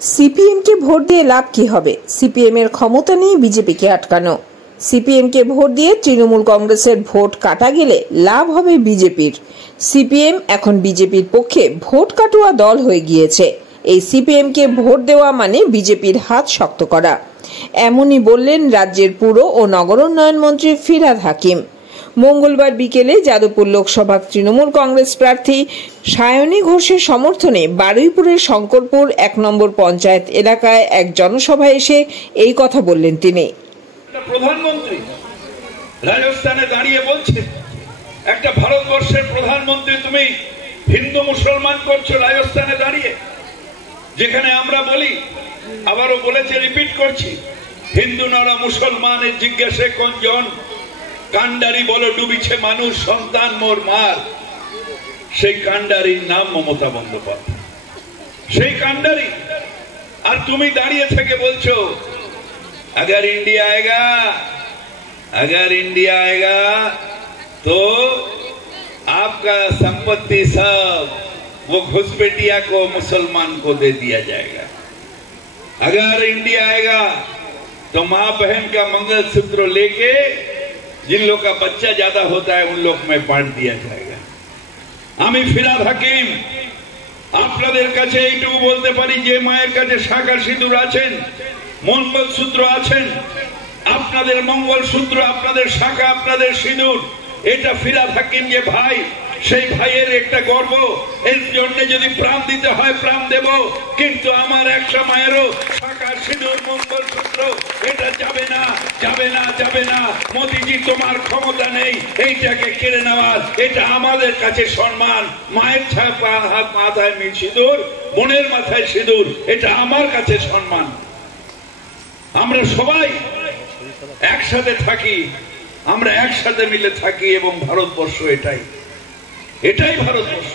CPM কে vote দিয়ে লাভ কি হবে? সিপিএম এর ক্ষমতা নেই বিজেপিকে আটকানো। সিপিএম কে ভোট দিয়ে তৃণমূল কংগ্রেসের ভোট কাটা গেলে লাভ হবে বিজেপির। সিপিএম এখন বিজেপির পক্ষে ভোট কাটুয়া দল হয়ে গিয়েছে। এই সিপিএম কে ভোট দেওয়া মানে বিজেপির হাত শক্ত করা। এমনই বললেন রাজ্যের পুর ও নগরোন্নয়ন মন্ত্রী ফিরহাদ হাকিম। মঙ্গলবার বিকেলে যাদবপুর লোকসভা তৃণমূল কংগ্রেস প্রার্থী সায়নী ঘোষের সমর্থনে বারুইপুরের শঙ্করপুর 1 নম্বর পঞ্চায়েত এলাকায় এক জনসভায় এসে এই কথা বললেন তিনি। প্রধানমন্ত্রী রাজস্থানে দাঁড়িয়ে বলছে, একটা ভারতবর্ষের প্রধানমন্ত্রী তুমি হিন্দু মুসলমান করছো রাজস্থানে দাঁড়িয়ে, যেখানে আমরা বলি, আবারও বলেছে, রিপিট করছি, হিন্দু নরা মুসলমানের জিজ্ঞাসে কোনজন, কান্ডারি বলো ডুবিছে মানুষ সন্তান মোর মার। সেই কান্ডারির নাম মমতা বন্দ্যোপাধ্যায়, সেই কান্ডারি। আর তুমি দাঁড়িয়ে থেকে বলছো अगर इंडिया आएगा तो आपका संपत्ति सब वो घुसपैठिया को मुसलमान को दे दिया जाएगा। अगर इंडिया आएगा तो माँ बहन का मंगलसूत्र लेके जिन लोग का बच्चा ज्यादा होता है उन लोग में बांट दिया जाएगा। আমি ফিরহাদ হাকিম আপনাদের কাছে এইটুকু বলতে পারি, যে মায়ের কাছে শাঁখা সিঁদুর আছেন, মঙ্গলসূত্র আছেন, আপনাদের মঙ্গলসূত্র, আপনাদের শাঁখা, আপনাদের সিঁদুর, এটা ফিরহাদ হাকিম যে ভাই, সেই ভাইয়ের একটা গর্ব। এর জন্য যদি প্রাণ দিতে হয় প্রাণ দেব, কিন্তু আমার একটা মায়েরও শাঁখা সিঁদুর মঙ্গলসূত্র এটা যাবে না, যাবে না, যাবে না। মোদিজি তোমার ক্ষমতা নেই এইটাকে কেড়ে নেওয়ার, এটা আমাদের কাছে সম্মান। মায়ের ছাপা হাত মাথায় সিঁদুর, বোনের মাথায় সিঁদুর, এটা আমার কাছে সম্মান। আমরা সবাই একসাথে থাকি, আমরা একসাথে মিলে থাকি, এবং ভারতবর্ষ এটাই ভারতবর্ষ,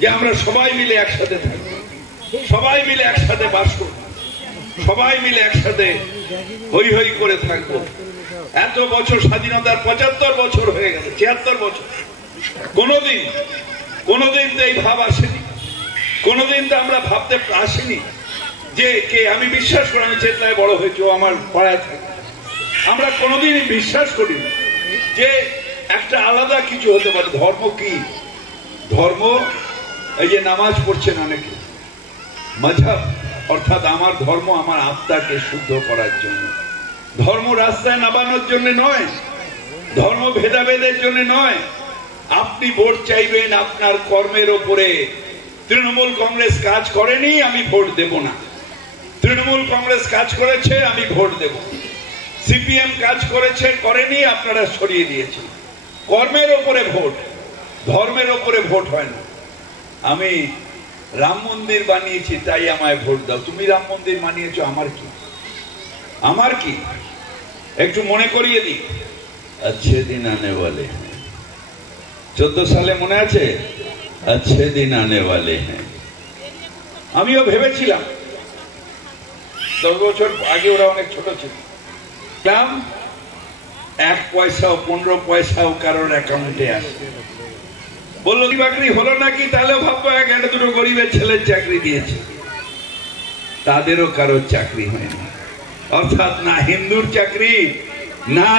যে আমরা সবাই মিলে একসাথে থাকি, সবাই মিলে একসাথে বাস করব, সবাই মিলে একসাথে হই হই করে থাকবো। এত বছর স্বাধীনতার 75 বছর হয়ে গেছে, 76 বছর, কোনোদিন তো এই ভাব আসেনি, কোনোদিন তো আমরা ভাবতে আসিনি যে কে, আমি বিশ্বাস করি, আমি চেতলায় বড় হয়েছি, আমার পাড়ায় থাকে, আমরা কোনোদিনই বিশ্বাস করি যে একটা আলাদা কিছু হতে পারে। ধর্ম কি? ধর্ম এই যে নামাজ পড়ছেন অনেকে, মাযহাব, অর্থাৎ আমার ধর্ম আমার আত্মাকে শুদ্ধ করার জন্য। ধর্ম রাস্তায় নামানোর জন্য নয়, ধর্ম ভেদাভেদের জন্য নয়। আপনি ভোট চাইবেন আপনার কর্মের ওপরে। তৃণমূল কংগ্রেস কাজ করেনি, আমি ভোট দেব না। তৃণমূল কংগ্রেস কাজ করেছে, আমি ভোট দেব। সিপিএম কাজ করেছে, করেনি, আপনারা সরিয়ে দিয়েছেন। কর্মের ওপরে ভোট, ধর্মের ওপরে ভোট হয় না। আমি রাম মন্দির বানিয়েছি তাই আমায় ভোট দাও। তুমি রাম মন্দির বানিয়েছো, আমার কি? একটু মনে করিয়ে দিই, अच्छे दिन आने वाले हैं। 14 সালে মনে আছে, अच्छे दिन आने वाले हैं। আমিও ভেবেছিলাম 10 বছর আগে, ওরা অনেক ছোট ছিল, 1 পয়সাও 15 পয়সাও কারোর অ্যাকাউন্টে আসে। বললো চাকরি হলো নাকি, তাহলে ভাববো একটা দুটো গরিবের ছেলের চাকরি দিয়েছে, তাদেরও কারোর চাকরি হয়নি। অর্থাৎ না হিন্দুর চাকরি, না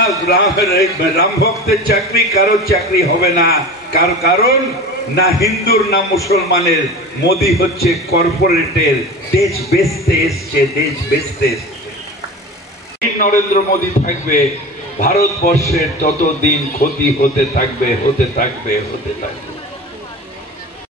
রাম ভক্তের চাকরি, কারোর চাকরি হবে না। কারণ না হিন্দুর না মুসলমানের, মোদি হচ্ছে কর্পোরেটের, দেশ বেচতে এসছে, দেশ বেচতে এসছে। নরেন্দ্র মোদী থাকবে, ভারতবর্ষের ততদিন ক্ষতি হতে থাকবে, হতে থাকবে, হতে থাকবে।